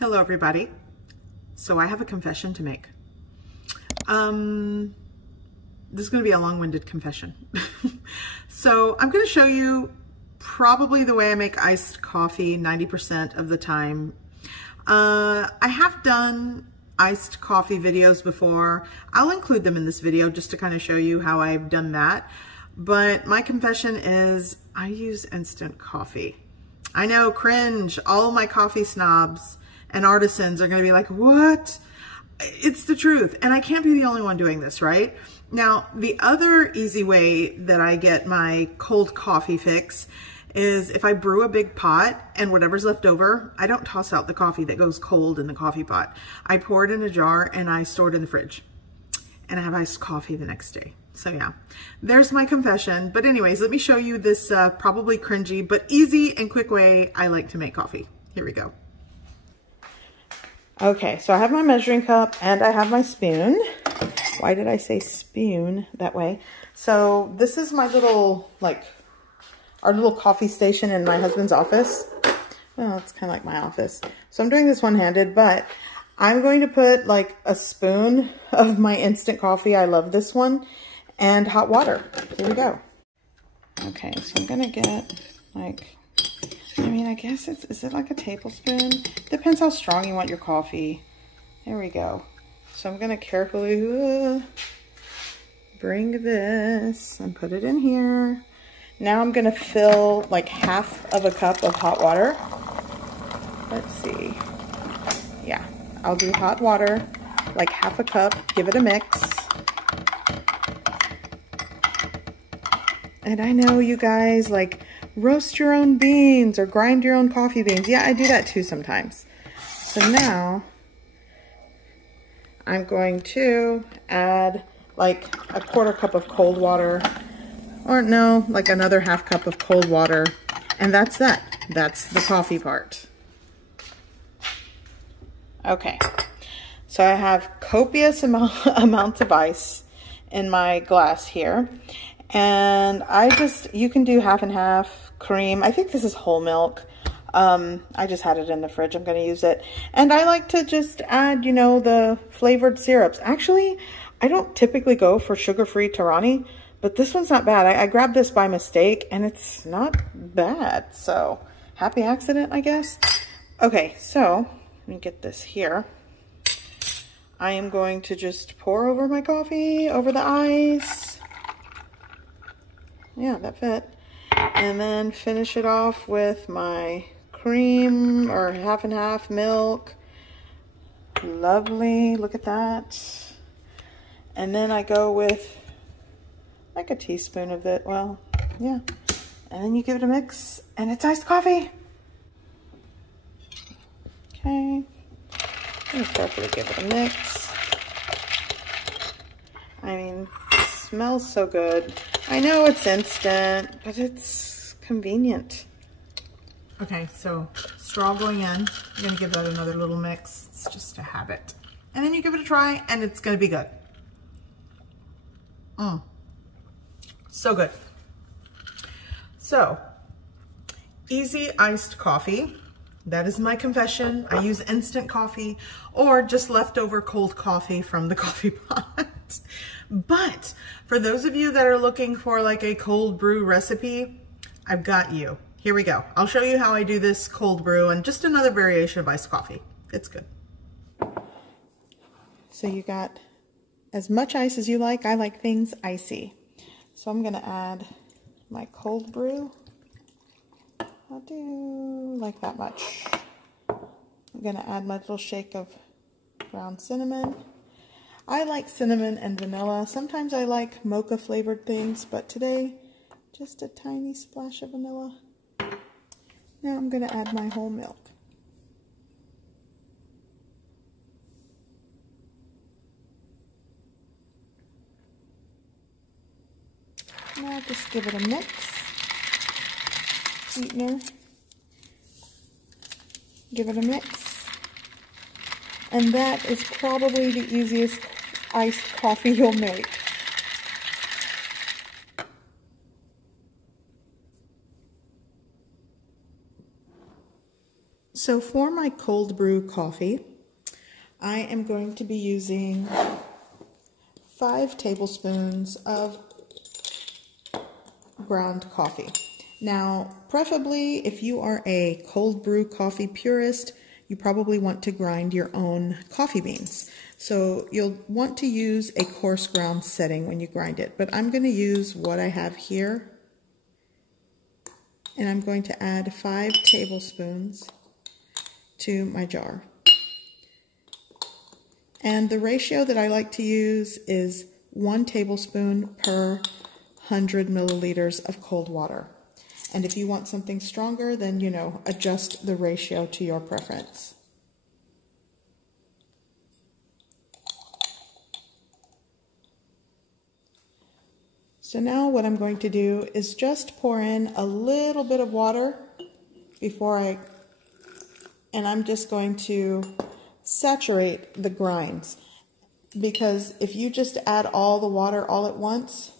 Hello everybody. So I have a confession to make. This is going to be a long-winded confession. So I'm going to show you probably the way I make iced coffee 90% of the time. I have done iced coffee videos before. I'll include them in this video just to kind of show you how I've done that. But my confession is I use instant coffee. I know, cringe, all my coffee snobs and artisans are going to be like, what? It's the truth. And I can't be the only one doing this, right? Now, the other easy way that I get my cold coffee fix is if I brew a big pot and whatever's left over, I don't toss out the coffee that goes cold in the coffee pot. I pour it in a jar and I store it in the fridge. And I have iced coffee the next day. So yeah, there's my confession. But anyways, let me show you this probably cringy, but easy and quick way I like to make coffee. Here we go. Okay, so I have my measuring cup and I have my spoon. Why did I say spoon that way? So this is my little, our little coffee station in my husband's office. Well, it's kind of like my office. So I'm doing this one-handed, but I'm going to put like a spoon of my instant coffee. I love this one. And hot water. Here we go. Okay, so I'm gonna get I guess is it like a tablespoon? Depends how strong you want your coffee. There we go. So I'm gonna carefully bring this and put it in here. Now I'm gonna fill like half of a cup of hot water. Let's see. Yeah, I'll do hot water, like half a cup, give it a mix. And I know you guys roast your own beans or grind your own coffee beans. Yeah, I do that too sometimes. So now I'm going to add like a quarter cup of cold water, or no, like another half cup of cold water. And that's that. That's the coffee part. Okay. So I have copious amounts of ice in my glass here. And you can do half and half cream. I think this is whole milk. I just had it in the fridge. I'm going to use it. And I like to just add, the flavored syrups. Actually, I don't typically go for sugar-free Tarani, but this one's not bad. I grabbed this by mistake and it's not bad. So happy accident, I guess. Okay, so let me get this here. I am going to just pour over my coffee, over the ice. Yeah, that fit. And then finish it off with my cream or half and half milk. Lovely, look at that. And then I go with like a teaspoon of it. Well, yeah. And then you give it a mix and it's iced coffee. Okay. I'm carefully give it a mix. I mean, it smells so good. I know it's instant, but it's convenient. Okay, so straw going in. I'm gonna give that another little mix. It's just a habit. And then you give it a try and it's gonna be good. So good. So, easy iced coffee. That is my confession. I use instant coffee or just leftover cold coffee from the coffee pot. But for those of you that are looking for like a cold brew recipe, I've got you. Here we go. I'll show you how I do this cold brew and just another variation of iced coffee. It's good. So you got as much ice as you like. I like things icy. So I'm going to add my cold brew. I'll do like that much. I'm going to add my little shake of ground cinnamon. I like cinnamon and vanilla. Sometimes I like mocha flavored things, but today, just a tiny splash of vanilla. Now I'm going to add my whole milk. Now just give it a mix. Sweetener. Give it a mix. And that is probably the easiest iced coffee you'll make. So for my cold brew coffee, I am going to be using 5 tablespoons of ground coffee. Now, preferably if you are a cold brew coffee purist, you probably want to grind your own coffee beans. So you'll want to use a coarse ground setting when you grind it, but I'm going to use what I have here. And I'm going to add 5 tablespoons to my jar. And the ratio that I like to use is 1 tablespoon per 100 milliliters of cold water. And if you want something stronger, then, you know, adjust the ratio to your preference. So now what I'm going to do is just pour in a little bit of water and I'm just going to saturate the grinds, because if you just add all the water all at once,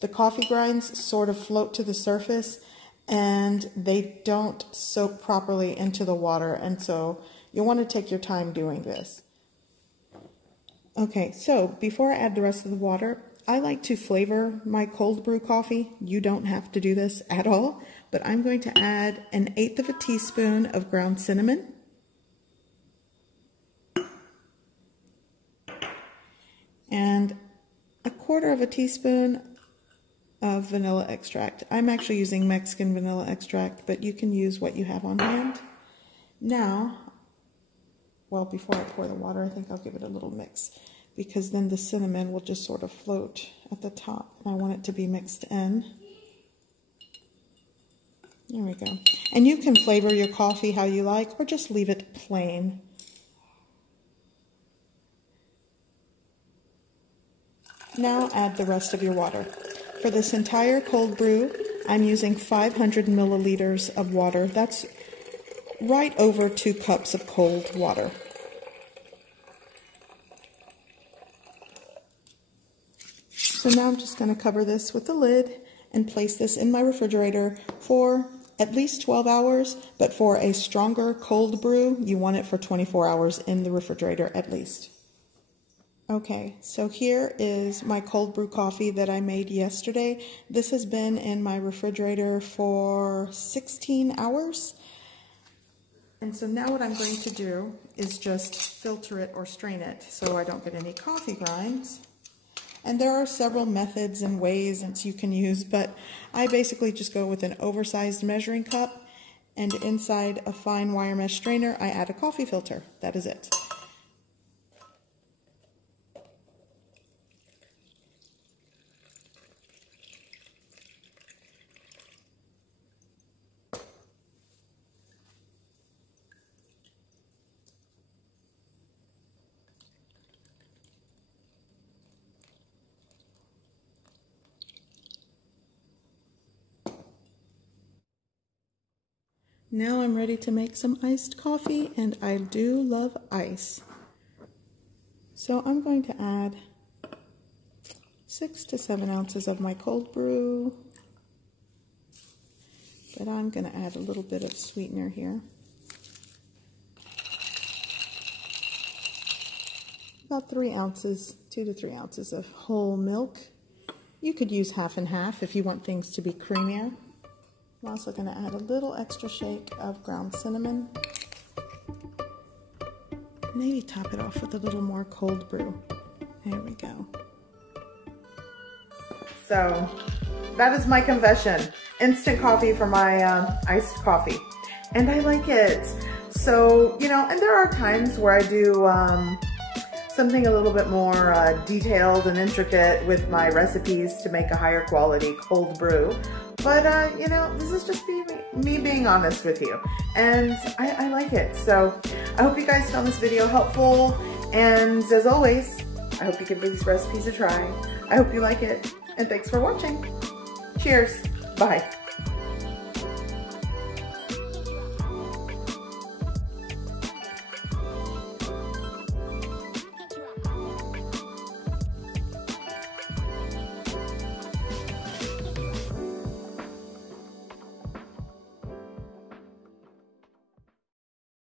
the coffee grinds sort of float to the surface and they don't soak properly into the water, and so you'll want to take your time doing this. Okay, so before I add the rest of the water, I like to flavor my cold brew coffee. You don't have to do this at all, but I'm going to add 1/8 of a teaspoon of ground cinnamon, and 1/4 of a teaspoon of vanilla extract. I'm actually using Mexican vanilla extract, but you can use what you have on hand. Now, well, before I pour the water, I think I'll give it a little mix, because then the cinnamon will just sort of float at the top, and I want it to be mixed in. There we go. And you can flavor your coffee how you like, or just leave it plain. Now add the rest of your water. For this entire cold brew, I'm using 500 milliliters of water. That's right over 2 cups of cold water. So now I'm just going to cover this with the lid and place this in my refrigerator for at least 12 hours, but for a stronger cold brew, you want it for 24 hours in the refrigerator at least. Okay, so here is my cold brew coffee that I made yesterday. This has been in my refrigerator for 16 hours. And so now what I'm going to do is just filter it or strain it so I don't get any coffee grinds. And there are several methods and ways that you can use, but I basically just go with an oversized measuring cup, and inside a fine wire mesh strainer, I add a coffee filter. That is it. Now I'm ready to make some iced coffee, and I do love ice. So I'm going to add 6 to 7 ounces of my cold brew, but I'm going to add a little bit of sweetener here. About 3 ounces, 2 to 3 ounces of whole milk. You could use half and half if you want things to be creamier. I'm also going to add a little extra shake of ground cinnamon. Maybe top it off with a little more cold brew. There we go. So that is my confession. Instant coffee for my iced coffee. And I like it. So, you know, and there are times where I do something a little bit more detailed and intricate with my recipes to make a higher quality cold brew. But, you know, this is just me being honest with you. And I like it. So I hope you guys found this video helpful. And as always, I hope you give these recipes a try. I hope you like it. And thanks for watching. Cheers. Bye.